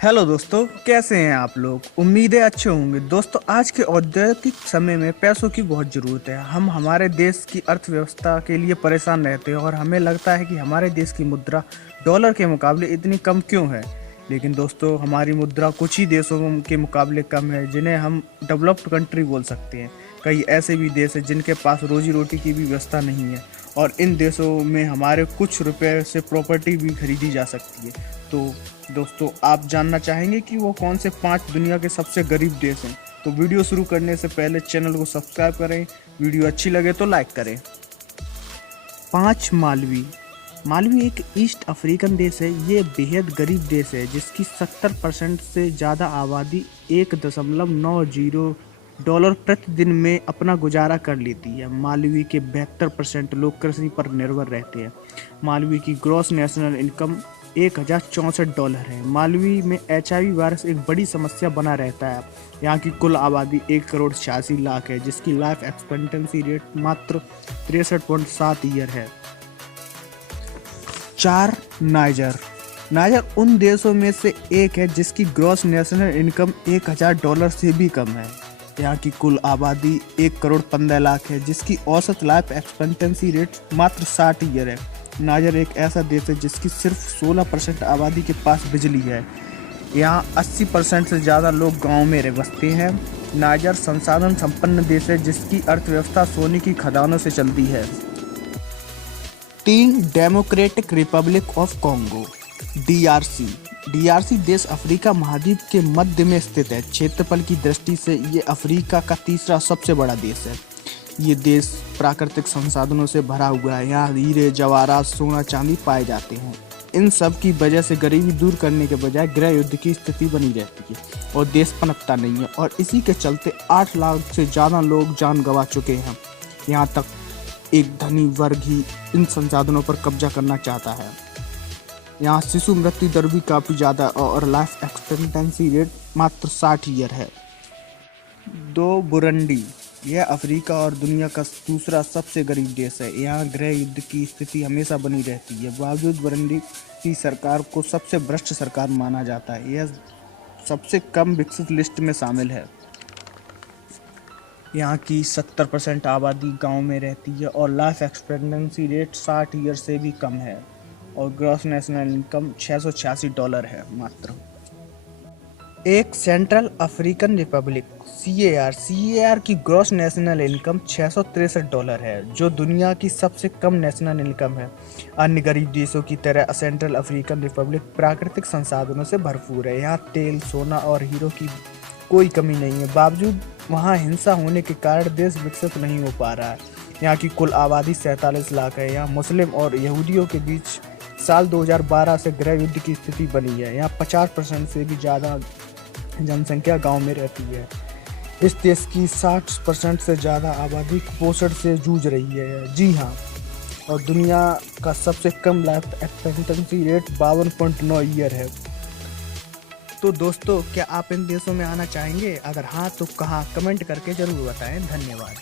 Hello दोस्तों, कैसे हैं आप लोग। उम्मीद है अच्छे होंगे। दोस्तों, आज के औद्योगिक समय में पैसों की बहुत ज़रूरत है। हम हमारे देश की अर्थव्यवस्था के लिए परेशान रहते हैं और हमें लगता है कि हमारे देश की मुद्रा डॉलर के मुकाबले इतनी कम क्यों है। लेकिन दोस्तों, हमारी मुद्रा कुछ ही देशों के मुकाबले कम है जिन्हें हम डेवलप्ड कंट्री बोल सकते हैं। कई ऐसे भी देश हैं जिनके पास रोजी रोटी की भी व्यवस्था नहीं है और इन देशों में हमारे कुछ रुपए से प्रॉपर्टी भी खरीदी जा सकती है। तो दोस्तों, आप जानना चाहेंगे कि वो कौन से 5 दुनिया के सबसे गरीब देश हैं। तो वीडियो शुरू करने से पहले चैनल को सब्सक्राइब करें, वीडियो अच्छी लगे तो लाइक करें। 5 मालवी। मालवी एक ईस्ट अफ्रीकन देश है। ये बेहद गरीब देश है जिसकी 70% से ज़्यादा आबादी $1.90 प्रतिदिन में अपना गुजारा कर लेती है। मालवी के 72% लोग कृषि पर निर्भर रहते हैं। मालवी की ग्रॉस नेशनल इनकम $1064 है। मालवी में HIV वायरस एक बड़ी समस्या बना रहता है। यहाँ की कुल आबादी 1,86,00,000 है जिसकी लाइफ एक्सपेक्टेंसी रेट मात्र 63.7 ईयर है। 4 नाइजर। नाइजर उन देशों में से एक है जिसकी ग्रॉस नेशनल इनकम $1,000 से भी कम है। यहाँ की कुल आबादी 1,15,00,000 है जिसकी औसत लाइफ एक्सपेक्टेंसी रेट मात्र 60 ईयर है। नाइजर एक ऐसा देश है जिसकी सिर्फ 16% आबादी के पास बिजली है। यहाँ 80% से ज़्यादा लोग गांव में बसते हैं। नाइजर संसाधन संपन्न देश है जिसकी अर्थव्यवस्था सोने की खदानों से चलती है। 3 democratic Republic of Congo DRC। DRC देश अफ्रीका महाद्वीप के मध्य में स्थित है। क्षेत्रफल की दृष्टि से ये अफ्रीका का तीसरा सबसे बड़ा देश है। ये देश प्राकृतिक संसाधनों से भरा हुआ है। यहाँ हीरे, जवाहरात, सोना, चांदी पाए जाते हैं। इन सब की वजह से गरीबी दूर करने के बजाय गृह युद्ध की स्थिति बनी रहती है और देश पनपता नहीं है और इसी के चलते 8 लाख से ज़्यादा लोग जान गंवा चुके हैं। यहाँ तक एक धनी वर्ग ही इन संसाधनों पर कब्जा करना चाहता है। यहाँ शिशु मृत्यु दर भी काफ़ी ज़्यादा और लाइफ एक्सपेक्टेंसी रेट मात्र 60 ईयर है। 2 बुरुंडी। यह अफ्रीका और दुनिया का दूसरा सबसे गरीब देश है। यहाँ गृह युद्ध की स्थिति हमेशा बनी रहती है। बावजूद बुरुंडी की सरकार को सबसे भ्रष्ट सरकार माना जाता है। यह सबसे कम विकसित लिस्ट में शामिल है। यहाँ की 70% आबादी गांव में रहती है और लाइफ एक्सपेक्टेंसी रेट 60 ईयर से भी कम है और ग्रॉस नेशनल इनकम $686 है मात्र। एक सेंट्रल अफ्रीकन रिपब्लिक CAR की ग्रॉस नेशनल इनकम $663 है जो दुनिया की सबसे कम नेशनल इनकम है। अन्य गरीब देशों की तरह सेंट्रल अफ्रीकन रिपब्लिक प्राकृतिक संसाधनों से भरपूर है। यहाँ तेल, सोना और हीरो की कोई कमी नहीं है। बावजूद वहाँ हिंसा होने के कारण देश विकसित नहीं हो पा रहा है। यहाँ की कुल आबादी 47 लाख है। यहाँ मुस्लिम और यहूदियों के बीच साल 2012 से गृह युद्ध की स्थिति बनी है। यहाँ 50% से भी ज़्यादा जनसंख्या गांव में रहती है। इस देश की 60% से ज़्यादा आबादी कुपोषण से जूझ रही है। जी हाँ, और दुनिया का सबसे कम लाइफ एक्सपेक्टेंसी रेट 52.9 ईयर है। तो दोस्तों, क्या आप इन देशों में आना चाहेंगे? अगर हाँ तो कहाँ, कमेंट करके ज़रूर बताएं। धन्यवाद।